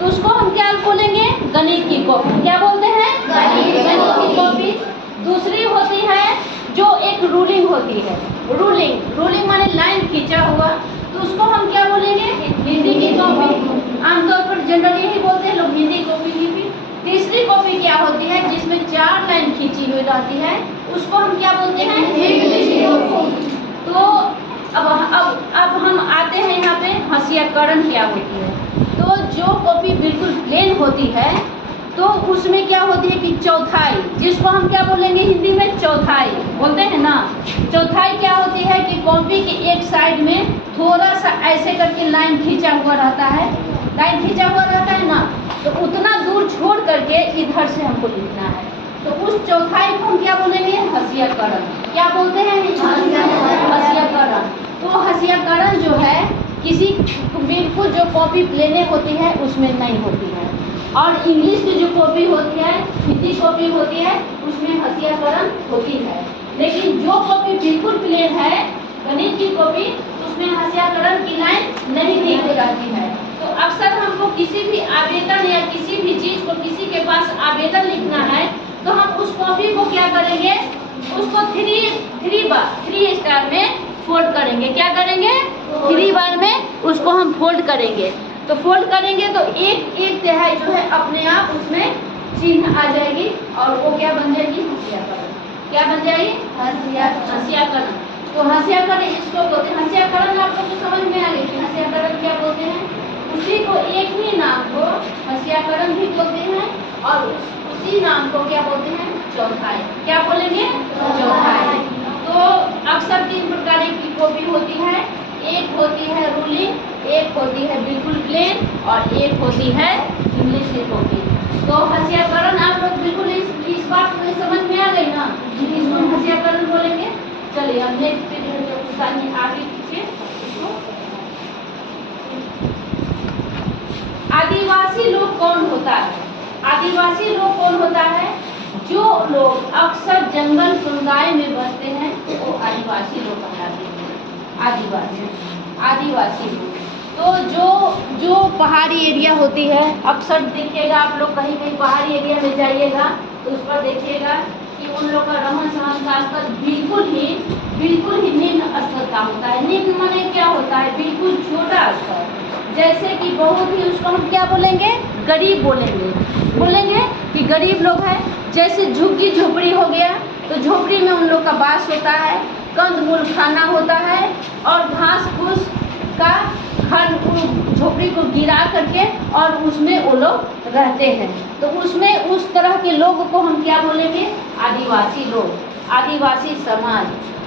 तो उसको हम क्या बोलेंगे? गणित की कॉपी। क्या बोलते हैं? गणित की कॉपी। दूसरी होती है जो एक रूलिंग होती है। रूलिंग माने लाइन खींचा हुआ, तो उसको हम क्या बोलेंगे? हिंदी की कॉपी। आमतौर पर जनरली यही बोलते हैं लोग, हिंदी कॉपी की। तीसरी कॉपी क्या होती है? जिसमें 4 लाइन खींची हुई रहती है, उसको हम क्या बोलते हैं? इंग्लिश की कॉपी। तो अब हम आते हैं यहाँ पे हाशियाकरण क्या होती है। तो जो कॉपी बिल्कुल प्लेन होती है तो उसमें क्या होती है कि चौथाई, जिसको हम क्या बोलेंगे हिंदी में? चौथाई बोलते हैं ना। चौथाई क्या होती है कि कॉपी के एक साइड में थोड़ा सा ऐसे करके लाइन खींचा हुआ रहता है, ना, तो उतना दूर छोड़ करके इधर से हमको लिखना है, तो उस चौथाई को हम क्या बोलेंगे? हाशियाकरण। क्या बोलते हैं? हाशियाकरण। तो हाशियाकरण जो है किसी बिल्कुल जो कॉपी प्लेने होती है उसमें नहीं होती है, और इंग्लिश की जो कॉपी होती है, हिंदी कॉपी होती है, उसमें हाशियाकरण होती है। लेकिन जो कॉपी बिल्कुल प्लेन है, गणित की कॉपी, उसमें हाशियाकरण की लाइन नहीं दी जाती है। तो अक्सर हमको किसी भी आवेदन या किसी भी चीज को किसी के पास आवेदन लिखना है तो हम उस कॉपी को क्या करेंगे? उसको 3 स्टार में फोल्ड करेंगे। क्या करेंगे? 3 बार में उसको हम फोल्ड करेंगे। तो फोल्ड करेंगे तो एक तिहाई जो है अपने आप उसमें चिन्ह आ जाएगी, और वो क्या बन जाएगी? हाशियाकरण। क्या बन जाएगी? हाशियाकरण। तो हाशियाकरण इसको बोलते हैं। हाशियाकरण आप लोग को समझ में आ गई कि हाशियाकरण क्या बोलते हैं? उसी को, एक ही नाम को हाशियाकरण भी बोलते हैं, और उसी नाम को क्या बोलते हैं? चौथाई। क्या बोलेंगे? चौथाई। तो अक्सर 3 प्रकार की कॉपी होती है। एक होती है रूलिंग, एक होती है बिल्कुल प्लेन, और एक होती है इंग्लिश की कॉपी। तो हाशियाकरण आप लोग बिल्कुल इस बात में समझ में आ गई ना, इसको हम हाशियाकरण बोलेंगे। चलिए अब नेक्स्ट पेज आगे पीछे। आदिवासी लोग कौन होता है? आदिवासी लोग कौन होता है? जो लोग अक्सर जंगल समुदाय में बसते हैं वो आदिवासी लोग कहलाते हैं। आदिवासी लोग तो जो पहाड़ी एरिया होती है, अक्सर देखिएगा आप लोग कहीं पहाड़ी एरिया में जाइएगा तो उस पर देखिएगा कि उन लोग का रहन सहन का स्तर बिल्कुल ही निम्न स्तर का होता है। निम्न माने क्या होता है? बिल्कुल छोटा स्तर, जैसे कि बहुत ही, उसको हम क्या बोलेंगे? गरीब बोलेंगे कि गरीब लोग हैं। जैसे झुग्गी झोपड़ी हो गया, तो झोपड़ी में उन लोग का वास होता है, कंदमूल खाना होता है, और घास फूस का घर झोपड़ी को गिरा करके और उसमें वो लोग रहते हैं। तो उसमें उस तरह के लोगों को हम क्या बोलेंगे? आदिवासी लोग,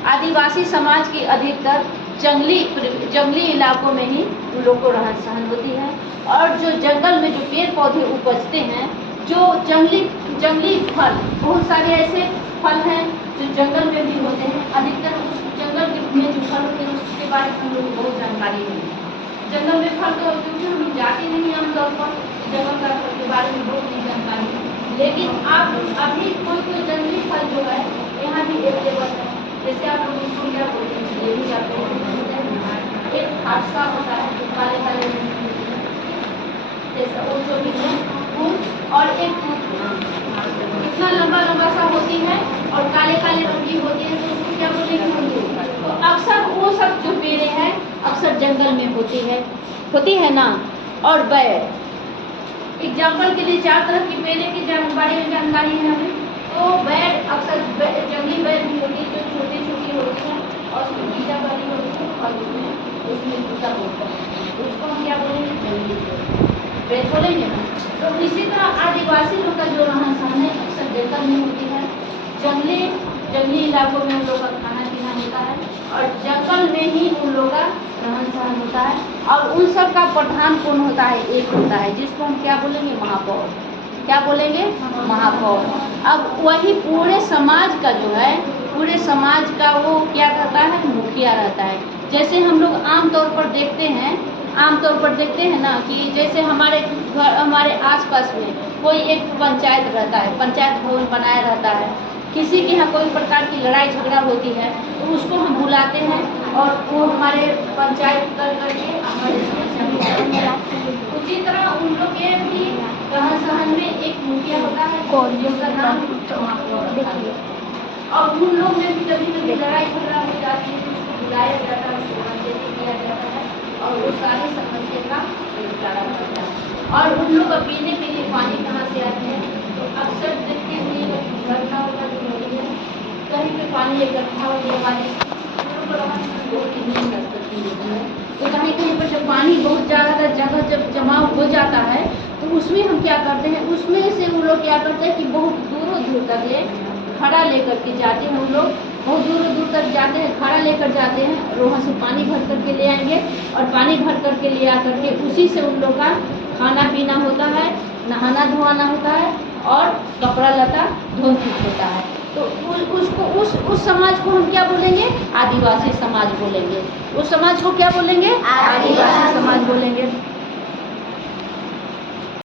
आदिवासी समाज की अधिकतर जंगली इलाकों में ही उन लोग को रहन सहन होती है। और जो जंगल में जो पेड़ पौधे उपजते हैं, जो जंगली फल, बहुत सारे ऐसे फल हैं जो जंगल में भी होते हैं। अधिकतर उस जंगल में जो फल होते हैं उसके बारे में हम लोग को बहुत जानकारी नहीं है। जंगल में फल तो क्योंकि हम जाते नहीं आमतौर पर, जंगल का फल के बारे में बहुत नहीं जानकारी है। लेकिन आप अभी कोई जंगली फल जो है यहाँ भी अवेलेबल है। जैसे आप लोग इसको क्या बोलते हैं? ये भी आप लोग एक खासा होता है जो काले जैसा वो जो भी है फूल, और एक इतना लंबा सा होती है और काले रंग की होती है, तो उसको क्या बोलेंगे? तो अक्सर वो सब जो पेड़े हैं अक्सर जंगल में होती है ना। और बैर एग्जाम्पल के लिए 4 तरह की पेड़े के बारे में जानकारी है हमें। तो बैर अक्सर जंगली बैर भी होती है जो छोटी होती है, और उसमें बीजा वाली होती है, और उसमें दूसरा होता है, उसको हम क्या बोलेंगे? जंगली बैर बोलेंगे ना। तो इसी तरह आदिवासी लोग का जो रहन सहन है अक्सर जंगल में होती है। जंगली इलाकों में उन लोग का खाना पीना होता है, और जंगल में ही उन लोग का रहन सहन होता है। और उन सब का प्रधान कौन होता है? एक होता है, जिसको हम क्या बोलेंगे? महापौर। क्या बोलेंगे? महापौर। अब वही पूरे समाज का जो है, पूरे समाज का वो क्या रहता है? मुखिया रहता है। जैसे हम लोग आमतौर पर देखते हैं ना कि जैसे हमारे आसपास में कोई एक पंचायत रहता है, पंचायत भवन बनाया रहता है। किसी के यहाँ कोई प्रकार की लड़ाई झगड़ा होती है तो उसको हम बुलाते हैं, और वो हमारे पंचायत करके हमारे समस्या उसी तरह उन लोग के भी रहन सहन में एक मुखिया होता है जिसका नाम और उन लोग में भी कभी कभी लड़ाई झगड़ा हो जाती है तो उसको बुलाया जाता है, उसको मंजूरी किया जाता है और वो सारी समस्या का निपटारा करता है। और उन लोग का पीने के लिए पानी कहाँ से आते हैं तो अक्सर देखते हैं घटना होता है कहीं पे पानी इकट्ठा होने वाली तो कहीं कहीं पर जब पानी बहुत ज़्यादा जगह जब जमा हो जाता है तो उसमें हम क्या करते हैं, उसमें से वो लोग क्या करते हैं कि बहुत दूर तक ये घड़ा लेकर के जाते हैं। उन लोग बहुत दूर तक जाते हैं, घड़ा लेकर जाते हैं और वहाँ से पानी भर करके ले आएंगे और पानी भर करके ले आकर के उसी से उन लोग का खाना पीना होता है, नहाना धोना होता है और कपड़ा लता धो होता है। तो उस समाज को हम क्या बोलेंगे, आदिवासी समाज बोलेंगे। उस समाज को क्या बोलेंगे, आदिवासी समाज बोलेंगे।